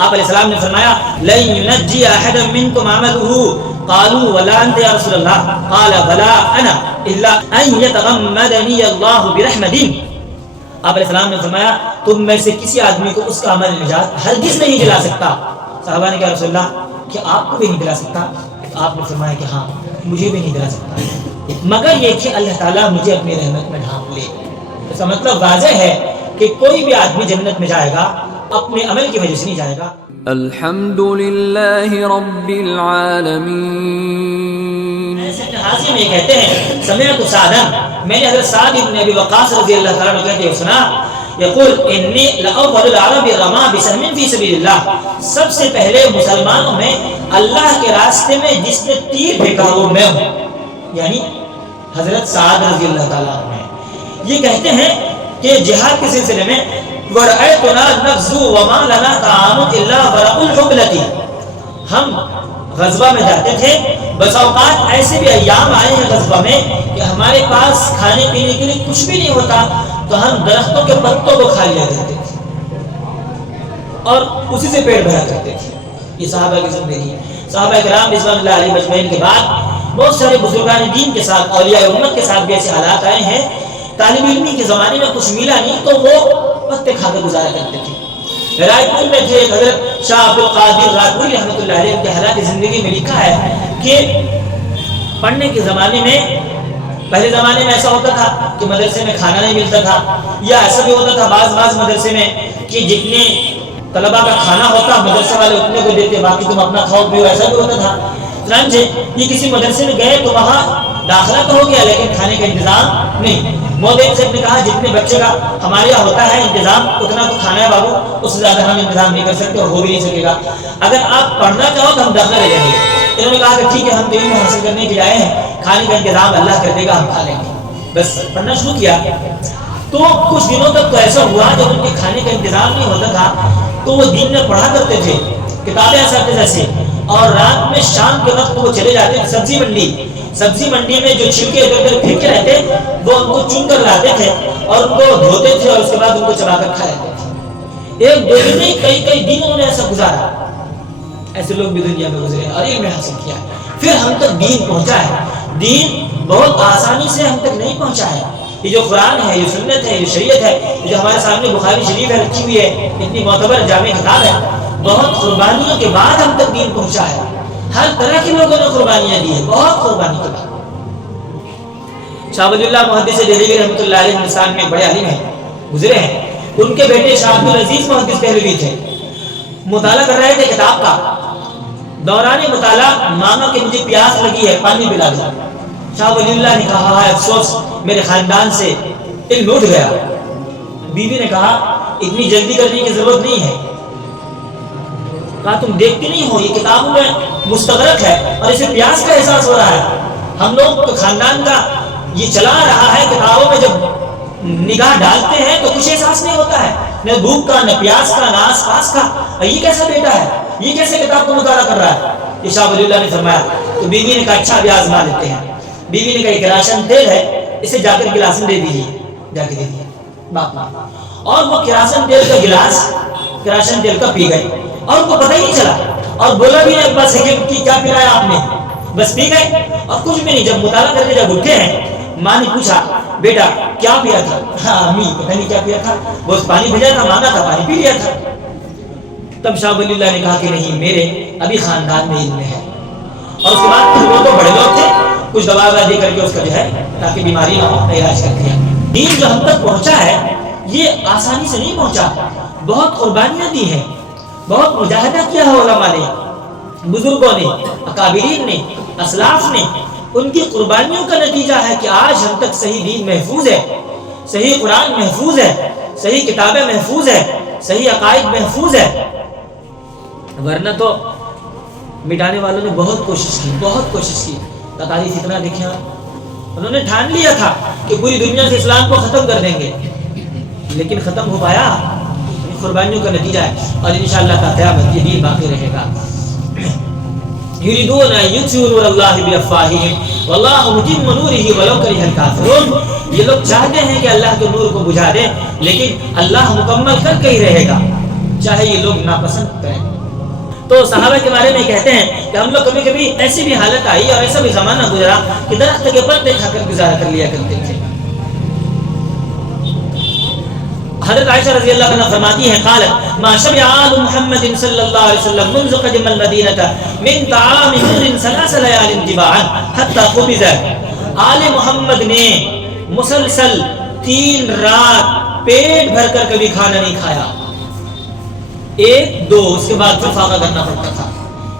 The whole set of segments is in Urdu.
آپ علیہ السلام نے فرمایا لن ينجي احد منكم عمله قالوا ولا انت يا رسول الله قال بلا انا الا ان يتغمدني الله برحمت. آپ علیہ السلام نے فرمایا تم میں سے کسی آدمی کو اس کا عمل نجات ہرگز نہیں دلا سکتا. صحابہ نے کہا رسول اللہ کہ آپ کو بھی نہیں دلا سکتا؟ آپ نے فرمایا کہ ہاں مجھے بھی نہیں دلا سکتا مگر یہ کہ اللہ تعالیٰ مجھے اپنی رحمت میں ڈھانپ لے. اس کا مطلب واضح ہے کہ کوئی بھی آدمی جنت میں جائے گا اپنے عمل کی وجہ سے نہیں جائے گا. الحمدللہ رب العالمین. حاضر میں کہتے ہیں سمعت سعدا، میں نے حضرت سعد بن ابی وقاص رضی اللہ تعالیٰ عنہ کہتے ہیں سنا یقول انی لاول العرب رما بسهم فی سبیل اللہ، سب سے پہلے مسلمانوں میں اللہ کے راستے میں جس نے تیر پھینکا وہ میں ہوں، یعنی حضرت سعد رضی اللہ تعالیٰ عنہ. یہ کہتے ہیں کہ جہاد کے سلسلے میں وَرَأَيْتُنَا نَغْزُو وَمَا لَنَا طَعَامٌ إِلَّا وَرَقُ الْحُبْلَةِ، ہم غزوہ میں جاتے تھے، بس اوقات ایسے بھی ایام آئے ہیں غزوہ میں کہ ہمارے پاس کھانے پینے کے لیے کچھ بھی نہیں ہوتا تو ہم درختوں کے پتوں کو کھا لیا کرتے تھے اور اسی سے پیٹ بھرا کرتے تھے. یہ صحابہ کی زندگی ہے. صحابہ کرام رضوان اللہ علیہ مجمعین کے بعد بہت سارے بزرگان دین کے ساتھ اولیاء امت کے ساتھ بھی ایسے حالات آئے ہیں. طالب علمی کے زمانے میں کچھ ملا نہیں تو وہ پتے کھا کر گزارا کرتے تھے. رائے پور میں تھے حضرت شاہ عبد القادر رائے پوری رحمۃ اللہ علیہ کے حالات زندگی میں لکھا ہے کہ پڑھنے کے زمانے میں پہلے زمانے میں ایسا ہوتا تھا کہ مدرسے میں کھانا نہیں ملتا تھا، یا ایسا بھی ہوتا تھا بعض مدرسے میں کہ جتنے طلباء کا کھانا ہوتا مدرسے والے اتنے کو دیتے، باقی تم اپنا کھاؤ پیو، ایسا بھی ہوتا تھا. چنانچہ یہ کسی مدرسے میں گئے تو وہاں داخلہ تو ہو گیا لیکن کھانے کا انتظام نہیں. مودین صاحب نے کہا جتنے بچے کا ہمارے یہاں ہوتا ہے انتظام اتنا تو کھانا ہے بابو، اس سے زیادہ ہم انتظام نہیں کر سکتے اور ہو بھی نہیں سکے گا. اگر آپ پڑھنا چاہو تو ہم داخلہ لے لیں گے. انہوں نے کہا کہ ٹھیک ہے ہم تو علم حاصل کرنے کے آئے ہیں، کھانے کا انتظام اللہ کر دے گا، ہم کھا لیں گے. بس پڑھنا شروع کیا تو کچھ دنوں تک تو ایسا ہوا جب ان کے کھانے کا انتظام نہیں ہوتا تھا تو وہ دین میں پڑھا کرتے تھے کتابیں اساتذہ سے، اور رات میں شام کے وقت وہ چلے جاتے تھے سبزی منڈی میں جو چھلکے ادھر ادھر پھینکے رہتے وہ ان کو چن کر لاتے تھے اور ان کو دھوتے تھے اور اس کے بعد ان کو چبا کر کھا لیتے تھے. ایک دو دن نہیں کئی دن انہوں نے ایسا گزارا. ایسے لوگ بھی دنیا میں گزرے اور علم حاصل کیا. پھر ہم تک دین پہنچا ہے. دین بہت آسانی سے ہم تک نہیں پہنچا ہے. یہ جو قرآن ہے، یہ سنت ہے، یہ شریعت ہے، جو ہمارے سامنے بخاری شریف ہے رکھی ہوئی ہے، اتنی معتبر جامع کتاب ہے، بہت قربانیوں کے بعد ہم تک دین پہنچا ہے. ہر طرح کے لوگوں نے قربانیاں دی ہیں، بہت قربانی کے بعد. شاہ ولی اللہ محدث دہلوی رحمۃ اللہ علیہ ہندوستان میں بڑے عالم ہیں، گزرے ہیں. ان کے بیٹے شاہ عبد العزیز محدث دہلوی تھے. مطالعہ کر رہے تھے کتاب کا، دوران مطالعہ مانگا کہ مجھے پیاس لگی ہے، پانی پلا دو. شاہ ولی اللہ نے کہا ہے افسوس میرے خاندان سے علم اٹھ گیا. بیوی نے کہا اتنی جلدی کرنے کی ضرورت نہیں ہے. کہا تم دیکھتے نہیں ہو یہ کتابوں میں مستغرق ہے اور اسے پیاس کا احساس ہو رہا ہے. ہم لوگ تو خاندان کا یہ چلا رہا ہے، کتابوں میں جب نگاہ ڈالتے ہیں تو کچھ احساس نہیں ہوتا ہے، نہ بھوک کا، نہ پیاس کا، نہ آس پاس کا. یہ کیسا بیٹا ہے، یہ کیسے کتاب کو مطالعہ کر رہا ہے؟ یہ شاہ ولی اللہ نے فرمایا. تو بیوی نے کہا اچھا ابھی آزما لیتے ہیں. بیوی نے کہا یہ کراشن تیل ہے، اسے جا کر گلاس میں دے دیجیے. جا کے دے دیا باپ نے، اور وہ کراشن تیل کا گلاس کراشن تیل کا پی گئے اور ان کو پتہ ہی نہیں چلا اور بولا بھی نہیں ابا سے کہ کیا پلایا آپ نے، بس پی گئے اور کچھ بھی نہیں. جب مطالعہ کر کے جب اٹھے ہیں ماں نے پوچھا بیٹا کیا پیا تھا؟ ہاں امی پتہ نہیں کیا پیا تھا، بس پانی بھیجا تھا، مانگا تھا، پانی پی لیا تھا. تب شاہ ولی اللہ نے کہا کہ نہیں میرے ابھی خاندان میں علم ہے. اور اس کے بعد وہ تو بڑے لوگ تھے، کچھ دوا دے کر کے اس کا جو ہے تاکہ بیماری نہ ہو علاج کر دیا. دین جو ہم تک پہنچا ہے یہ آسانی سے نہیں پہنچا، بہت قربانیاں دی ہیں، بہت مجاہدہ کیا ہے علماء نے، بزرگوں نے، اکابرین نے، اسلاف نے. ان کی قربانیوں کا نتیجہ ہے کہ آج ہم تک صحیح دین محفوظ ہے، صحیح قرآن محفوظ ہے، صحیح کتابیں محفوظ ہے، صحیح عقائد محفوظ ہے. ورنہ تو مٹانے والوں نے بہت کوشش کی. تاریخ اتنا دیکھیں، انہوں نے ٹھان لیا تھا کہ پوری دنیا سے اسلام کو ختم کر دیں گے، لیکن ختم ہو پایا؟ قربانیوں کا نتیجہ ہے. اور انشاءاللہ تا قیامت یہ دین باقی رہے گا. یریدون ان یطفئوا نور اللہ بافواہہم واللہ متم نورہ ولو کرہ الکافرون. یہ لوگ چاہتے ہیں کہ اللہ کے نور کو بجھا دیں لیکن اللہ مکمل کر کے ہی رہے گا، چاہے یہ لوگ ناپسند کریں۔ تو صحابہ کے بارے میں کہتے ہیں کہ ہم لوگ کبھی کبھی ایسی بھی حالت آئی اور ایسا بھی زمانہ گزرا کہ درخت کے پتے کھا کر گزارا کر لیا کرتے تھے۔ حضرت عائشہ رضی اللہ عنہ فرماتی ہیں قالت ما شبع آل محمد صلی اللہ علیہ وسلم منذ قدم المدینہ من طعام مر 3 لیال تباعا حتی قبض۔ آل محمد نے مسلسل 3 رات پیٹ بھر کر کبھی کھانا نہیں کھایا، 1 2 اس کے بعد پھر فاقہ کرنا پڑتا تھا،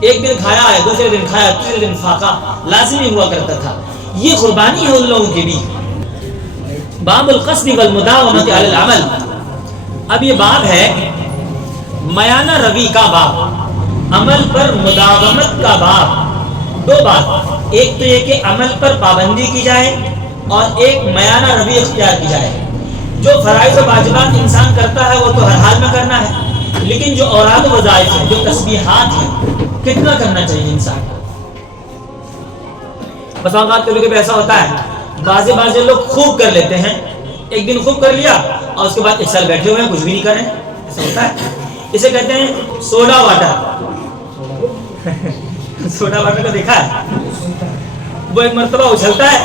ایک دن کھایا ہے، دوسرے دن کھایا، تیسرے دن فاقہ لازمی ہوا کرتا تھا۔ یہ قربانی ہے ان لوگوں کی بھی۔ باب القصد والمداومۃ علی العمل، اب یہ باب ہے میانہ روی کا باب، عمل پر مداومت کا باب۔ 2 بات، ایک تو یہ کہ عمل پر پابندی کی جائے اور ایک میانہ روی اختیار کی جائے۔ جو فرائض و واجبات انسان کرتا ہے وہ تو ہر حال میں کرنا ہے، لیکن جو اوراد و وظائف ہیں، جو تسبیحات ہیں، کتنا کرنا چاہیے انسان کو۔ بس اوقات کبھی کبھی ایسا ہوتا ہے بعض لوگ خوب کر لیتے ہیں، ایک دن خوب کر لیا اور اس کے بعد 1 سال بیٹھے ہوئے ہیں کچھ بھی نہیں کریں، ایسا ہوتا ہے۔ اسے کہتے ہیں سوڈا واٹر۔ سوڈا واٹر کو دیکھا ہے؟ وہ ایک مرتبہ اچھلتا ہے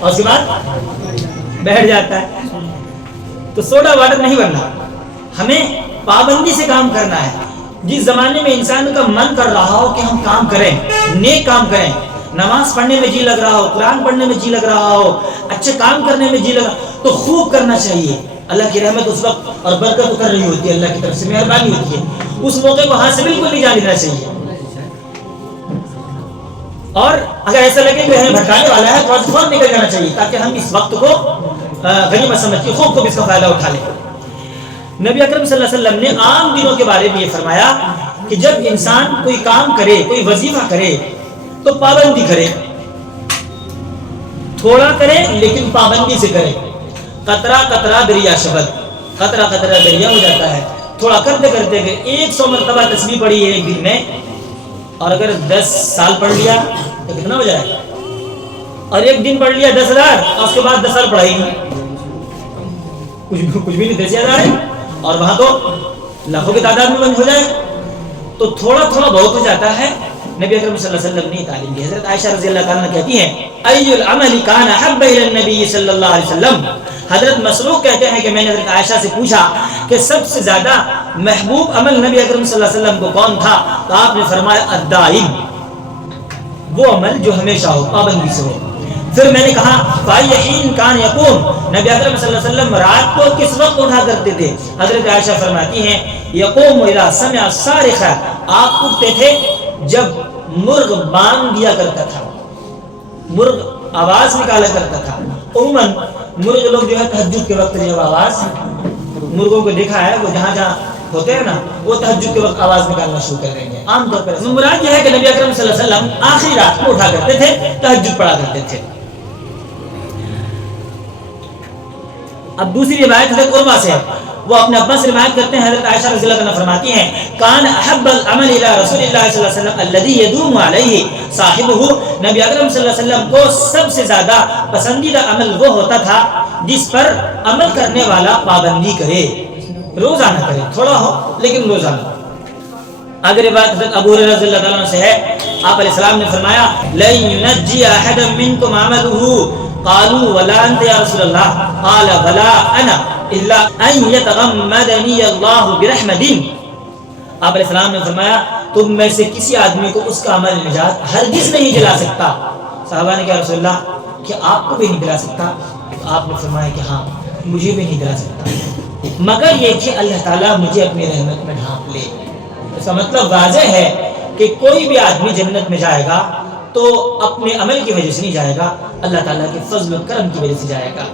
اور اس کے بعد بیٹھ جاتا ہے۔ تو سوڈا واٹر نہیں بننا، ہمیں پابندی سے کام کرنا ہے۔ جس زمانے میں انسان کا من کر رہا ہو کہ ہم کام کریں، نیک کام کریں، نماز پڑھنے میں جی لگ رہا ہو، قرآن پڑھنے میں جی لگ رہا ہو، اچھے کام کرنے میں جی لگ رہا ہو، تو خوب کرنا چاہیے۔ اللہ کی رحمت اس وقت اور برکت اتر رہی ہوتی ہے، اللہ کی طرف سے مہربانی ہوتی ہے، اس موقع کو ہاتھ سے بالکل نہیں جانے دینا چاہیے۔ اور اگر ایسا لگے کہ ہمیں بھٹکانے والا ہے تو فوراً نکل جانا چاہیے، تاکہ ہم اس وقت کو غنیمت سمجھ کے خوب اس کا فائدہ اٹھا لیں۔ نبی اکرم صلی اللہ علیہ وسلم نے عام دنوں کے بارے میں یہ فرمایا کہ جب انسان کوئی کام کرے، کوئی وظیفہ کرے تو پابندی کرے، تھوڑا کرے لیکن پابندی سے کرے۔ قطرہ قطرہ دریا شبد، قطرہ قطرہ دریا ہو جاتا ہے۔ تھوڑا کرتے کرتے کہ 100 مرتبہ تسبیح پڑھی ہے ایک دن میں، اور اگر 10 سال پڑھ لیا تو کتنا ہو جائے گا؟ اور ایک دن پڑھ لیا 10,000 اور اس کے بعد 10 سال پڑھائی کچھ بھی نہیں، 10,000 ہے اور وہاں تو لاکھوں کی تعداد میں بند ہو جائے۔ تو تھوڑا تھوڑا بہت ہو جاتا ہے۔ نبی اکرم صلی اللہ علیہ وسلم نے تعلیم دی۔ حضرت عائشہ رضی اللہ عنہا کہتی ہیں ای العمل کان احب الی النبی صلی اللہ علیہ وسلم۔ حضرت مسروق کہتے ہیں کہ میں نے حضرت عائشہ سے پوچھا کہ سب سے زیادہ محبوب عمل نبی اکرم صلی اللہ علیہ وسلم کو کون تھا؟ تو آپ نے فرمایا الدائم، وہ عمل جو ہمیشہ ہو، پابندی سے ہو۔ پھر میں نے کہا فَأَيَّ حِينٍ كَانَ يَقُومُ، نبی اکرم صلی اللہ علیہ وسلم رات کو کس وقت اٹھا کرتے تھے؟ حضرت عائشہ فرماتی ہیں یقوم اذا سمع الصارخ، آپ اٹھتے تھے جب مرغ بانگ دیا کرتا تھا، مرغ آواز نکالا کرتا تھا۔ عموماً مرغ لوگ جو ہے تہجد کے وقت جب آواز، مرغوں کو دیکھا ہے وہ جہاں جہاں ہوتے ہیں نا، وہ تہجد کے وقت آواز نکالنا شروع کر دیں گے۔ عام طور پر مراد یہ ہے کہ نبی اکرم صلی اللہ علیہ وسلم آخری رات کو اٹھا کرتے تھے، تہجد پڑھا کرتے تھے۔ اب دوسری روایت حضرت عروہ سے، وہ اپنے ابا سے روایت کرتے ہیں، حضرت عائشہ رضی اللہ عنہا فرماتی ہیں کان احب العمل الى رسول اللہ صلی اللہ علیہ وسلم الذي يدوم علیہ صاحبہ، نبی اکرم صلی اللہ علیہ وسلم کو سب سے زیادہ پسندیدہ عمل وہ ہوتا تھا جس پر عمل کرنے والا پابندی کرے، روزانہ کرے، تھوڑا ہو لیکن روزانہ۔ اگر بات حضرت ابو ہریرہ رضی اللہ عنہ سے ہے، آپ علیہ السلام نے فرمایا لن ينجي احد منكم عمله قالوا ولا انت يا رسول الله قال ولا انا الا ان يتغمدني الله برحمت۔ آپ علیہ السلام نے فرمایا تم میں سے کسی آدمی کو اس کا عمل نجات ہرگز نہیں دلا سکتا۔ صحابہ نے کہا رسول اللہ کہ آپ کو بھی نہیں دلا سکتا؟ آپ نے فرمایا کہ ہاں مجھے بھی نہیں دلا سکتا، مگر یہ کہ اللہ تعالیٰ مجھے اپنی رحمت میں ڈھانپ لے۔ اس کا مطلب واضح ہے کہ کوئی بھی آدمی جنت میں جائے گا تو اپنے عمل کی وجہ سے نہیں جائے گا، اللہ تعالیٰ کے فضل و کرم کی وجہ سے جائے گا،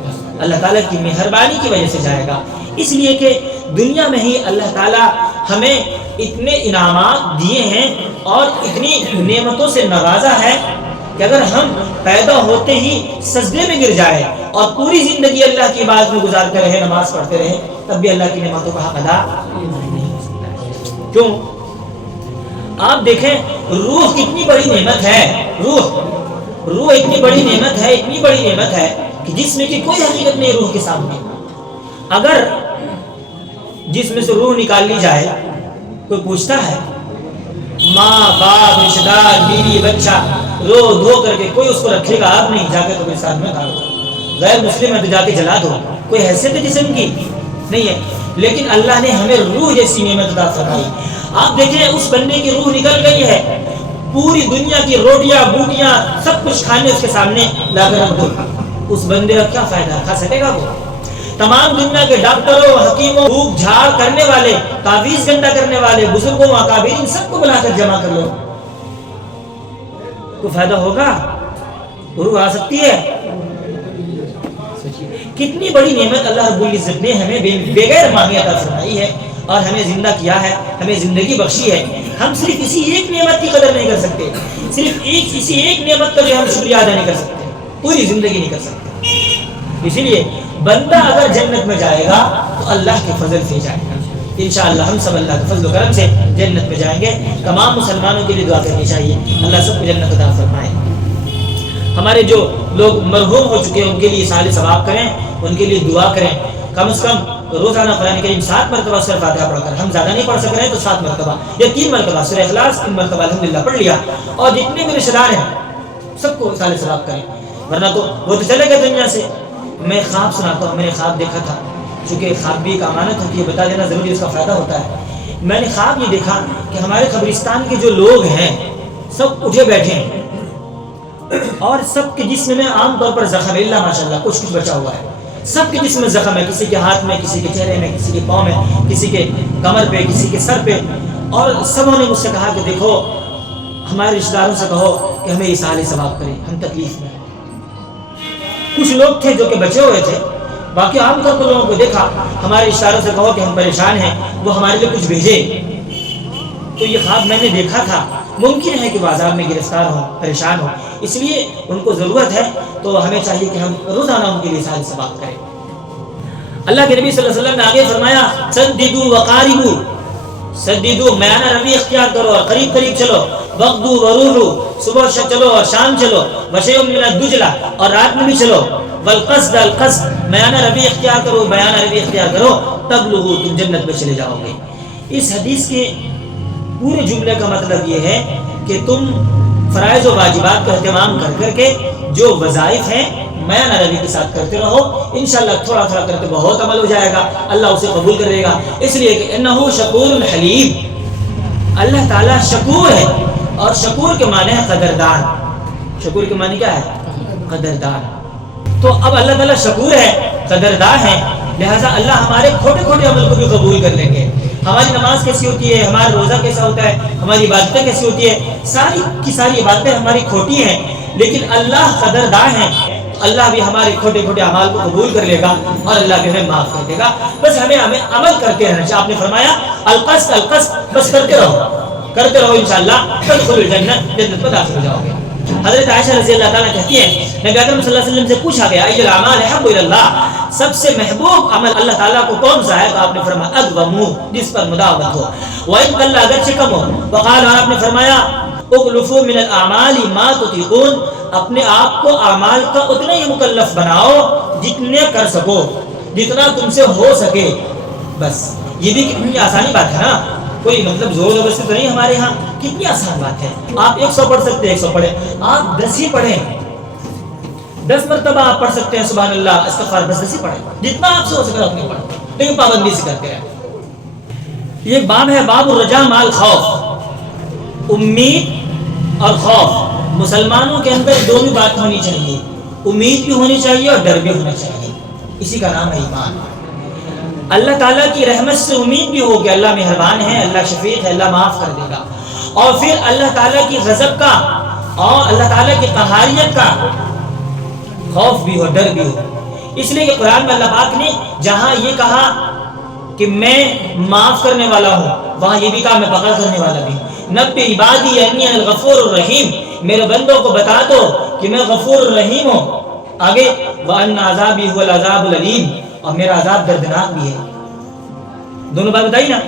اللہ تعالیٰ کی مہربانی کی وجہ سے جائے گا۔ اس لیے کہ دنیا میں ہی اللہ تعالیٰ ہمیں اتنے انعامات دیے ہیں اور اتنی نعمتوں سے نوازا ہے کہ اگر ہم پیدا ہوتے ہی سجدے میں گر جائے اور پوری زندگی اللہ کی عبادت میں گزارتے رہے، نماز پڑھتے رہے، تب بھی اللہ کی نعمتوں کا حق ادا نہیں ہو سکتا۔ کیوں؟ آپ دیکھیں روح کتنی بڑی نعمت ہے، روح اتنی بڑی نعمت ہے، اتنی بڑی نعمت ہے کہ جس میں کی کوئی حقیقت نہیں روح کے سامنے۔ اگر جس میں سے روح نکال لی جائے کوئی پوچھتا ہے؟ ماں باپ رشتہ دار بیوی بچہ رو دھو کر کے کوئی اس کو رکھے گا؟ آپ نہیں، جا کے قبرستان میں ڈال دو، غیر مسلم ہے تو جا کے جلا دو، کوئی حیثیت ہے جسم کی؟ نہیں ہے۔ لیکن اللہ نے ہمیں روح جیسی نعمت عطا فرمائی۔ آپ دیکھیں اس بندے کی روح نکل گئی ہے، پوری دنیا کی روٹیاں بوٹیاں سب کچھ کھانے اس کے سامنے لا کر رکھ دو، اس بندے کا کیا فائدہ؟ کھا سکے گا وہ؟ تمام دنیا کے ڈاکٹروں حکیموں بھوک جھاڑ کرنے والے تعویذ گنڈا کرنے والے بزرگوں اکابرین سب کو بلا کر جمع کر لو، تو فائدہ ہوگا؟ روح آ سکتی ہے؟ کتنی بڑی نعمت اللہ رب العزت نے ہمیں بغیر مانگے عطا فرمائی ہے اور ہمیں زندہ کیا ہے، ہمیں زندگی بخشی ہے۔ ہم صرف اسی ایک نعمت کی قدر نہیں کر سکتے، صرف اسی ایک نعمت کا جو ہم شکریہ ادا نہیں کر سکتے، پوری زندگی نہیں کر سکتے۔ اسی لیے بندہ اگر جنت میں جائے گا تو اللہ کے فضل سے جائے گا، انشاءاللہ ہم سب اللہ کے فضل و کرم سے جنت میں جائیں گے۔ تمام مسلمانوں کے لیے دعا کرنی چاہیے، اللہ سب کو جنت عطا فرمائے۔ ہمارے جو لوگ مرحوم ہو چکے ہیں ان کے لیے سال ثواب کریں، ان کے لیے دعا کریں، کم از کم روزانہ قرآن کریم 7 مرتبہ سورہ فاتحہ پڑھ کر، ہم زیادہ نہیں پڑھ سک رہے ہیں تو 7 مرتبہ یا 3 مرتبہ سورہ اخلاص 3 مرتبہ الحمدللہ پڑھ لیا، اور جتنے بھی رشتہ دار ہیں سب کو سال ثواب کریں، ورنہ تو وہ تو چلے گئے دنیا سے۔ میں خواب سناتا ہوں، میں نے خواب دیکھا تھا، چونکہ خواب بھی ایک امانت ہوتی ہے، بتا دینا ضروری، اس کا فائدہ ہوتا ہے۔ میں نے خواب یہ دیکھا کہ ہمارے قبرستان کے جو لوگ ہیں سب اٹھے بیٹھے ہیں، اور سب کے جسم میں عام طور پر زخم ہے، اللہ ماشاء اللہ کچھ بچا ہوا ہے، سب کے جسم میں زخم ہے، کسی کے ہاتھ میں، کسی کے چہرے میں، کسی کے پاؤں میں، کسی کے کمر پہ، کسی کے سر پہ، اور سبوں نے مجھ سے کہا کہ دیکھو ہمارے رشتہ داروں سے کہو کہ ہمیں ایصال ثواب کریں، ہم تکلیف میں ہیں۔ کچھ لوگ تھے جو کہ بچے ہوئے تھے، باقی عام طور پر لوگوں کو دیکھا، ہمارے رشتہ داروں سے کہو کہ ہم پریشان ہیں، وہ ہمارے لیے کچھ بھیجے۔ تو یہ خواب میں نے دیکھا تھا، ممکن ہے کہ وہ عذاب میں گرفتار ہوں، پریشان ہوں، اس لیے ان کو ضرورت ہے، تو ہمیں چاہیے کہ ہم روزانہ ان کے لیے سال ثواب کریں۔ اللہ کے نبی صلی اللہ علیہ وسلم نے آگے فرمایا سددوا وقاربوا، سددوا میانہ روی اختیار کرو اور قریب قریب چلو، وغدوا وروحوا، صبح چلو اور شام چلو، وشیء من الدجلہ اور رات میں بھی چلو، والقصد القصد میانہ روی اختیار کرو، بیانہ روی اختیار کرو، تبلغوا تم جنت میں چلے جاؤ گے۔ اس حدیث کے پورے جملے کا مطلب یہ ہے کہ تم فرائض و واجبات کا اہتمام کر کر کے جو وظائف ہیں میانہ روی کے ساتھ کرتے رہو، انشاءاللہ تھوڑا تھوڑا کرتے بہت عمل ہو جائے گا، اللہ اسے قبول کرے گا، اس لیے کہ انہ شکور حلیم، اللہ تعالیٰ شکور ہے، اور شکور کے معنی ہے قدردان۔ شکور کے معنی کیا ہے؟ قدردان۔ تو اب اللہ تعالیٰ شکور ہے، قدردان ہے، لہٰذا اللہ ہمارے کھوٹے کھوٹے عمل کو بھی قبول کر لیں گے۔ ہماری نماز کیسی ہوتی ہے، ہمارا روزہ کیسا ہوتا ہے، ہماری عبادتیں کیسی ہوتی ہے، ساری کی ساری عبادتیں ہماری کھوٹی ہیں، لیکن اللہ قدردان ہے، اللہ بھی ہمارے کھوٹے کھوٹے اعمال کو قبول کر لے گا اور اللہ بھی ہمیں معاف کر دے گا۔ بس ہمیں عمل کرتے رہنا چاہیے۔ آپ نے فرمایا القصد القصد، بس کرتے رہو انشاءاللہ تدخلوا الجنہ، جنت میں داخل ہو جاؤ گے۔ حضرت عائشہ رضی اللہ تعالیٰ کہتی ہیں نبی اکرم صلی اللہ علیہ وسلم سے پوچھا گیا ای الاعمال احب الی اللہ، سب سے محبوب عمل اللہ تعالیٰ کو کون سا ہے؟ تو آپ نے فرمایا ادومہ، جس پر مداومت ہو، وان قل، اگرچہ کم ہو، وقال، اور آپ نے فرمایا اکلفوا من الاعمال ما تطیقون، اپنے آپ کو اعمال کا اتنا ہی مکلف بناؤ جتنے کر سکو، جتنا تم سے ہو سکے، بس۔ یہ بھی کتنی آسانی بات ہے نا، کوئی مطلب زور زبردستی تو نہیں ہمارے ہاں، کتنی آسان بات ہے۔ آپ 100 پڑھ سکتے ہیں، 100 پڑھیں، آپ 10 ہی پڑھیں، 10 مرتبہ آپ پڑھ سکتے ہیں سبحان اللہ استغفار، بس 10 ہی پڑھیں، جتنا آپ سے ہو سکے اتنے پڑھیں، لیکن پابندی سے کرتے رہیں۔ یہ ایک باب ہے، باب الرجاء مع الخوف، امید اور خوف۔ مسلمانوں کے اندر دونوں بات ہونی چاہیے، امید بھی ہونی چاہیے اور ڈر بھی ہونا چاہیے، اسی کا نام ہے ایمان۔ اللہ تعالیٰ کی رحمت سے امید بھی ہو کہ اللہ مہربان ہے، اللہ شفیق ہے، اللہ معاف کر دے گا، اور پھر اللہ تعالیٰ کی غضب کا اور اللہ تعالیٰ کی قہاریت کا خوف بھی ہو، ڈر بھی ہو۔ اس لیے کہ قرآن میں اللہ پاک نے جہاں یہ کہا کہ میں معاف کرنے والا ہوں، وہاں یہ بھی کہا میں بقا کرنے والا بھی ہوں۔ نبئ عبادی انی انا الغفور الرحیم، میرے بندوں کو بتا دو کہ میں غفور الرحیم ہوں۔ آگے وان عذابی هو العذاب الالیم، اور میرا عذاب دردناک بھی ہے۔ دونوں بات بتائی نا،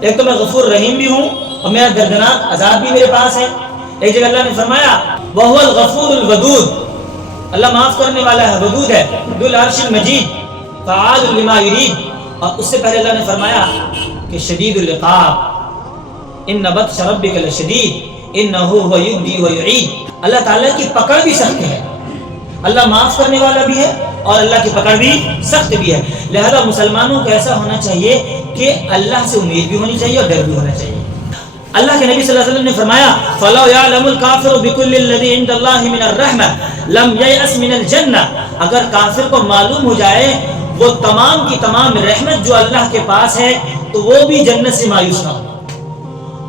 ایک تو میں غفور رحیم بھی ہوں اور میرا دردناک عذاب بھی میرے پاس ہے۔ ایک جگہ اللہ نے فرمایا وَهُوَ الْغَفُورُ الْوَدُودُ، اللہ معاف کرنے والا ہے، ودود ہے، ذو العرش المجید، فعال لما یرید، اور اس سے پہلے اللہ نے فرمایا کہ شدید العقاب، ان بطش ربک لشدید انہ هو یبدی و یعید. اللہ تعالیٰ کی پکڑ بھی سخت ہے، اللہ معاف کرنے والا بھی ہے اور اللہ کی پکڑ بھی سخت بھی ہے. لہذا مسلمانوں کو ایسا ہونا چاہیے کہ اللہ سے امید بھی ہونی چاہیے اور ڈر بھی ہونا چاہیے. اللہ کے نبی صلی اللہ علیہ وسلم نے فرمایا فَلَوْ يَعْلَمُ الْكَافِرُ بِكُلِّ الَّذِي عِنْدَ اللَّهِ مِنَ الرَّحْمَةِ لَمْ يَيْأَسْ مِنَ الْجَنَّةِ. اگر کافر کو معلوم ہو جائے وہ تمام کی تمام رحمت جو اللہ کے پاس ہے تو وہ بھی جنت سے مایوس نہ ہو.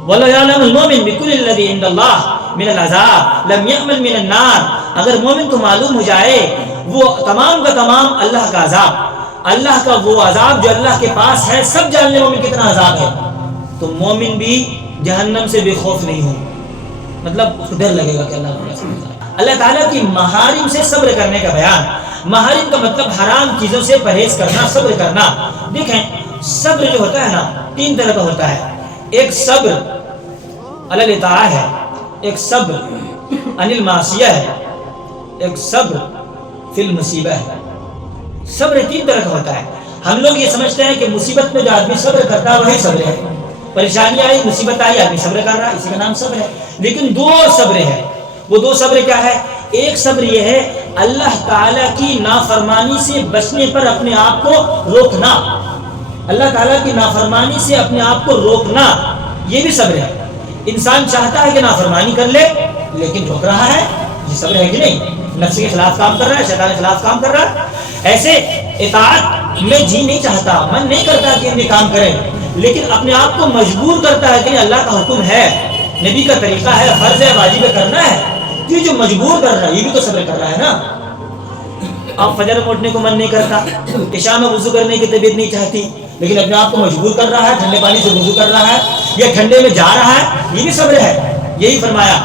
وَلَوْ يَعْلَمُ الْمُؤْمِنُ بِكُلِّ الَّذِي عِنْدَ اللَّهِ مِنَ الْعَذَابِ لَمْ يَأْمَنْ مِنَ النَّارِ. اگر مومن کو معلوم ہو جائے وہ تمام کا تمام اللہ کا عذاب، اللہ کا وہ عذاب جو اللہ کے پاس ہے، سب جان لے مومن کتنا عذاب ہے، تو مومن بھی جہنم سے بے خوف نہیں ہو. مطلب اس کو ڈر لگے گا کہ اللہ تعالیٰ کی محارم سے صبر کرنے کا بیان. محارم کا مطلب حرام چیزوں سے پرہیز کرنا، صبر کرنا. دیکھیں صبر جو ہوتا ہے نا 3 طرح کا ہوتا ہے. ایک صبر علی الاطاعہ ہے، ایک صبر عن المعصیہ ہے، ایک صبر فی المصیبہ ہے. صبر 3 طرح کا ہوتا ہے. ہم لوگ یہ سمجھتے ہیں کہ مصیبت میں جو آدمی صبر کرتا ہے وہی صبر ہے. پریشانی آئی، مصیبت آئی، آدمی صبر کر رہا ہے، اسی کا نام صبر ہے. لیکن 2 صبر ہے. وہ 2 صبر کیا ہے؟ ایک صبر یہ ہے اللہ تعالیٰ کی نافرمانی سے بچنے پر اپنے آپ کو روکنا. اللہ تعالیٰ کی نافرمانی سے اپنے آپ کو روکنا، یہ بھی صبر ہے. انسان چاہتا ہے کہ نافرمانی کر لے لیکن روک رہا ہے، یہ صبر ہے کہ نہیں؟ نفس کے خلاف کام کر رہا ہے، شیطان کے خلاف کام کر رہا ہے. ایسے اطاعت میں جی نہیں چاہتا، من نہیں کرتا کہ یہ کام کریں، لیکن اپنے آپ کو مجبور کرتا ہے کہ اللہ کا حکم ہے، نبی کا طریقہ ہے، فرض ہے، واجب ہے، کرنا ہے. یہ جو مجبور کر رہا ہے یہ بھی تو صبر کر رہا ہے نا. آپ فجر میں اٹھنے کو من نہیں کرتا، عشاء میں وضو کرنے کی طبیعت نہیں چاہتی، لیکن اپنے آپ کو مجبور کر رہا ہے، ٹھنڈے پانی سے وضو کر رہا ہے یا ٹھنڈے میں جا رہا ہے، یہ بھی صبر ہے. یہی فرمایا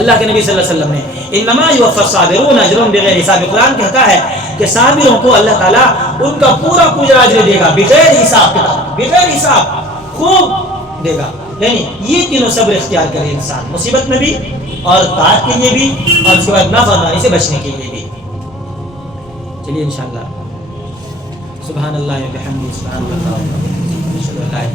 اللہ کے نبی صلی اللہ علیہ وسلم نے انما یوفی الصابرون اجرهم بغیر حساب. قرآن کہتا ہے کہ صابروں کو اللہ تعالیٰ ان کا پورا پورا اجر دے گا بغیر حساب کتاب، بغیر حساب خوب دے گا. یعنی یہ تینوں صبر اختیار کرے انسان، مصیبت میں بھی اور طاعت کے لیے بھی اور اس کے بعد نافرمانی سے بچنے کے لیے بھی. چلیے انشاءاللہ. سبحان اللہ و بحمدہ، سبحان اللہ.